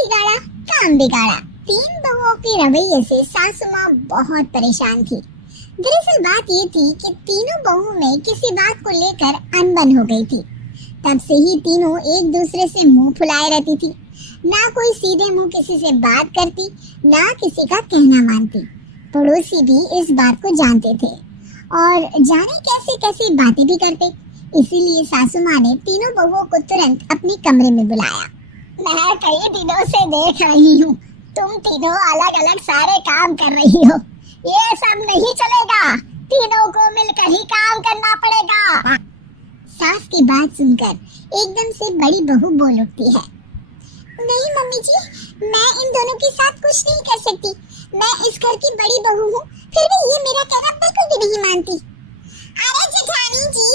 बिगाड़ा काम बिगाड़ा। तीन बहुओं के रवैये से सासू माँ बहुत परेशान थी। दरअसल बात ये थी कि तीनों बहुओं में किसी बात को लेकर अनबन हो गई थी। तब से ही तीनों एक दूसरे से मुंह फुलाए रहती थी। ना कोई सीधे मुंह किसी से बात करती, ना किसी का कहना मानती। पड़ोसी भी इस बात को जानते थे और जाने कैसे कैसे बातें भी करते। इसीलिए सासू माँ ने तीनों बहुओं को तुरंत अपने कमरे में बुलाया। मैं कई दिनों से देख रही हूँ, तुम तीनों अलग अलग सारे काम कर रही हो। ये सब नहीं चलेगा, तीनों को मिलकर ही काम करना पड़ेगा। सास की बात सुनकर एकदम से बड़ी बहू बोल उठती है। नहीं मम्मी जी, मैं इन दोनों के साथ कुछ नहीं कर सकती। मैं इस घर की बड़ी बहू हूँ, फिर भी ये मेरा कहना बिल्कुल भी नहीं मानती। अरे जेठानी जी,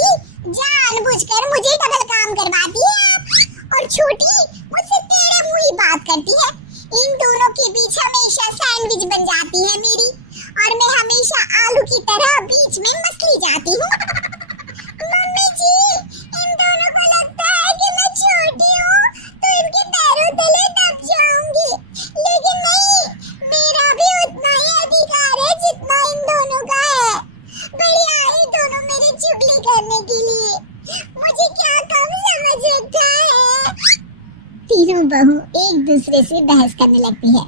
जानबूझकर मुझे डबल काम करवाती है आप। और छोटी मुझसे टेढ़े मुंह ही बात करती है। इन दोनों के बीच हमेशा सैंडविच बन जाती है मेरी, और मैं हमेशा आलू की तरह बीच में मसली जाती हूँ। मम्मी जी, इन दोनों को लगता है कि मैं छोटी हूँ तो इनके पैरों तले दब जाऊंगी, लेकिन नहीं, मेरा भी उतना ही अधिकार है जितना इन दोनों का है। बढ़िया है दोनों मेरी चुगली करने के लिए, मुझे क्या कम समझ रखा है। तीनों बहू एक दूसरे से बहस करने लगती है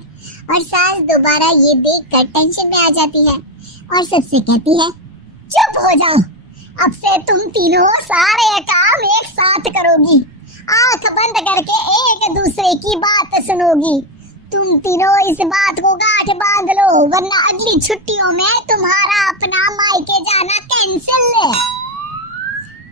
और सास दोबारा ये देखकर टेंशन में आ जाती है और सबसे कहती है, चुप हो जाओ, अब से तुम तीनों सारे काम एक साथ करोगी। आंख बंद करके एक दूसरे की बात सुनोगी। तुम तीनों इस बात को गांठ बांध लो, वरना अगली छुट्टियों में तुम्हारा अपना मायके जाना कैंसिल है।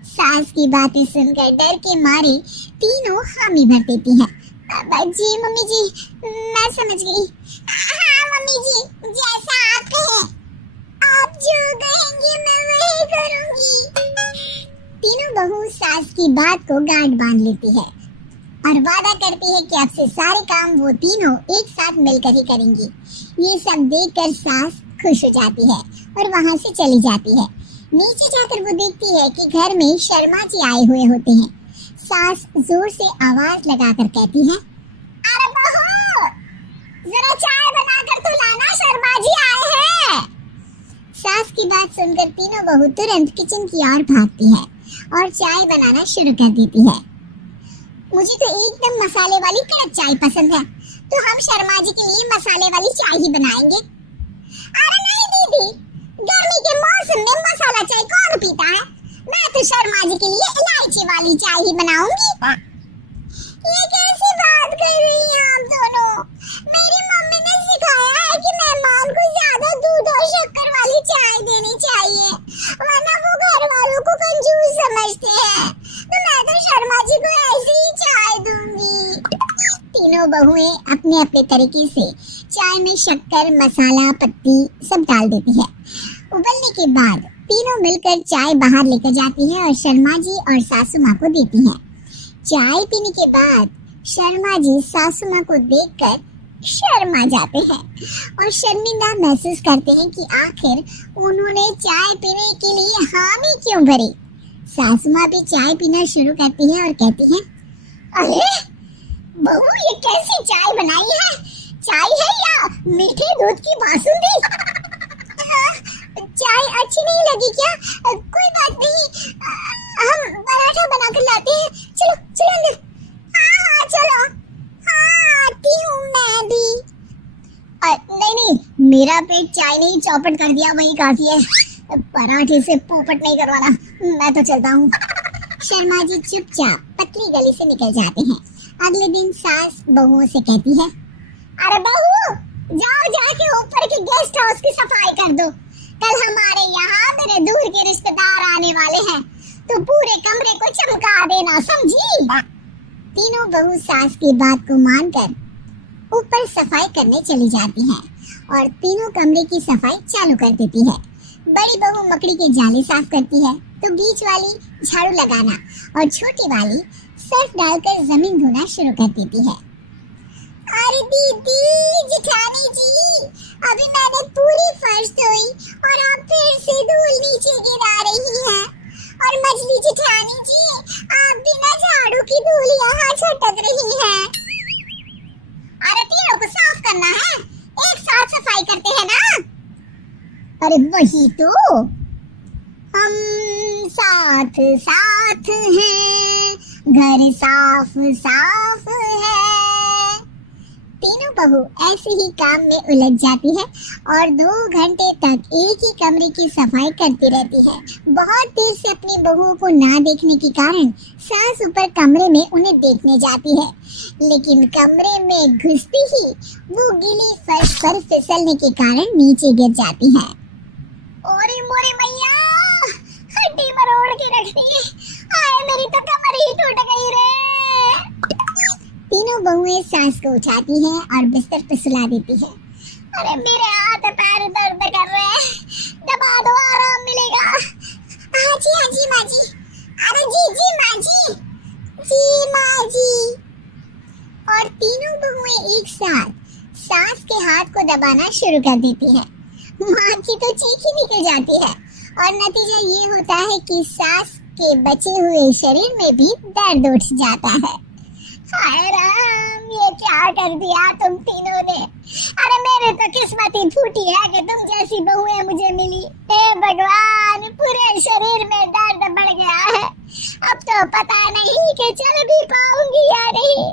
सास की बातें सुनकर डर के मारे तीनों हामी भर देती हैं। जी मम्मी जी, मैं समझ गई। हाँ मम्मी जी, जैसा आप कहें, आप जो कहेंगी मैं वही करूंगी। तीनों बहू सास की बात को गांठ बांध लेती है और वादा करती है कि अब से सारे काम वो तीनों एक साथ मिलकर ही करेंगी। ये सब देखकर सास खुश हो जाती है और वहां से चली जाती है। नीचे जाकर वो देखती है कि घर में शर्मा जी आए हुए होते हैं। सास जोर से आवाज लगाकर कहती है, अरे बहू, जरा चाय बनाकर तो लाना, शर्मा जी आए हैं। सास की बात सुनकर तीनों बहू तुरंत किचन की ओर भागती है और चाय बनाना शुरू कर देती है। मुझे तो एकदम मसाले वाली कड़क चाय पसंद है, तो हम शर्मा जी के लिए मसाले वाली चाय ही बनाएंगे। अरे नहीं दीदी, गर्मी के मौसम में मसाला चाय कौन पीता है? मैं तो शर्मा जी के लिए इलायची वाली चाय ही बनाऊंगी। ये कैसी बात कर रही हैं आप दोनों? मेरी मम्मी ने सिखाया है कि मेहमान को ज्यादा दूध और शक्कर वाली चाय देनी चाहिए, वरना वो घर वालों को कंजूस समझते हैं। तो मैं तो शर्मा जी को ऐसी ही चाय दूंगी। तीनों बहुएं अपने अपने तरीके से चाय में शक्कर, मसाला, पत्ती सब डाल देती है। उबलने के बाद तीनों मिलकर चाय बाहर लेकर जाती है और शर्मा जी और सासू माँ को देती है। चाय पीने के बाद शर्मा जी सासू माँ को देखकर शर्मा जाते हैं और शर्मिंदा महसूस करते हैं कि आखिर उन्होंने चाय पीने के लिए हामी क्यों भरी। सासू माँ भी चाय पीना शुरू करती है और कहती है, अरे बहू, ये कैसी चाय बनाई है? चाय है या मीठे दूध की बासुंदी? चाय अच्छी नहीं लगी क्या? कोई बात नहीं, हम पराठा बनाकर लाते हैं। चलो चलो अंदर। हाँ चलो। हाँ आती हूँ मैं भी। नहीं, मेरा पेट चाय नहीं चौपट कर दिया वही काफी है। पराठे से पोपट नहीं करवाना, मैं तो चलता हूँ। शर्मा जी चुपचाप पतली गली से निकल जाते हैं। अगले दिन सास बहुओं से कहती है, अरे बहू, जाओ जाके ऊपर के गेस्ट हाउस की सफाई कर दो। कल हमारे यहाँ मेरे दूर के रिश्तेदार आने वाले हैं, तो पूरे कमरे को चमका देना, समझी? तीनों बहू सास की बात को मानकर ऊपर सफाई करने चली जाती हैं और तीनों कमरे की सफाई चालू कर देती है। बड़ी बहू मकड़ी के जाले साफ करती है, तो बीच वाली झाड़ू लगाना और छोटी वाली सर्फ डालकर जमीन धोना शुरू कर देती है। अरे दीदी, जेठानी जी, अभी मैंने पूरी फर्श धोई और आप फिर से धूल नीचे गिरा रही हैं। और मछली जेठानी जी, आप बिना झाड़ू की धूल यहाँ छटक रही हैं। अरे वही तो, हम साथ साथ हैं, घर साफ साफ है। तीनों बहू ऐसे ही काम में उलझ जाती है और 2 घंटे तक एक ही कमरे की सफाई करती रहती है। बहुत देर से अपनी बहू को ना देखने के कारण सास ऊपर कमरे में उन्हें देखने जाती है, लेकिन कमरे में घुसती ही वो गीली फर्श पर फिसलने के कारण नीचे गिर जाती है। ओरे मोरे मैया, हड्डी मरोड़ के रख दी, आए मेरी तो कमर ही टूट गई रे। तीनों बहुएं सास को उठाती हैं और बिस्तर पर सुला देती है। अरे मेरे हाथ पैर दर्द कर रहे हैं, दबा दो आराम मिलेगा। हाँ जी माँ जी। अरे जी माँ जी माँ जी। और तीनों बहुएं एक साथ सास के हाथ को दबाना शुरू कर देती है। माँ की तो चीख ही निकल जाती है और नतीजा ये होता है कि सास के बचे हुए शरीर में भी दर्द उठ जाता है। हाय राम, ये क्या कर दिया तुम तीनों ने। अरे मेरे तो किस्मत ही फूटी है कि तुम जैसी बहुएं मुझे मिली। हे भगवान, पूरे शरीर में दर्द बढ़ गया है। अब तो पता नहीं कि चल भी पाऊंगी या नहीं।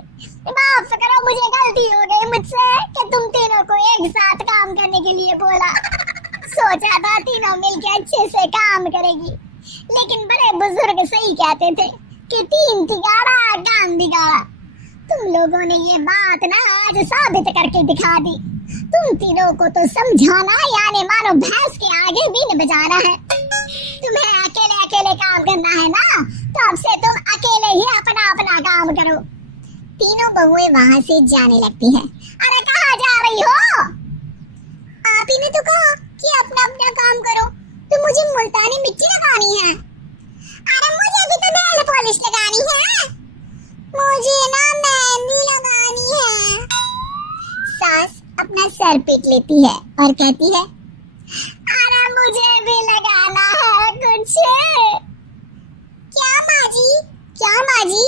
माफ करो, मुझे गलती हो गई मुझसे कि तुम तीनों को एक साथ काम करने के लिए बोला। सोचा था तीनों मिलकर अच्छे से काम करेगी, लेकिन बड़े बुजुर्ग सही कहते थे कि 3 तिगाड़ा काम बिगाड़ा। तुम लोगों ने ये बात ना आज साबित करके दिखा दी। तुम तीनों को तो समझाना यानी मानो भैंस के आगे बीन बजाना है। तुम्हें अकेले अकेले काम करना है ना, तो अब से तुम अकेले ही अपना अपना काम करो। तीनों बहुएं वहां से जाने लगती हैं। अरे कहाँ जा रही हो? आप ही ने तो कहा कि अपना अपना काम करो, तो मुझे मुल्तानी मिट्टी लगानी है। अरे मुझे भी तो नेल पॉलिश लगानी है। मुझे ना मेहंदी लगानी है। सास अपना सर पीट लेती है और कहती है, अरे मुझे भी लगाना है कुछ। क्या माँ जी?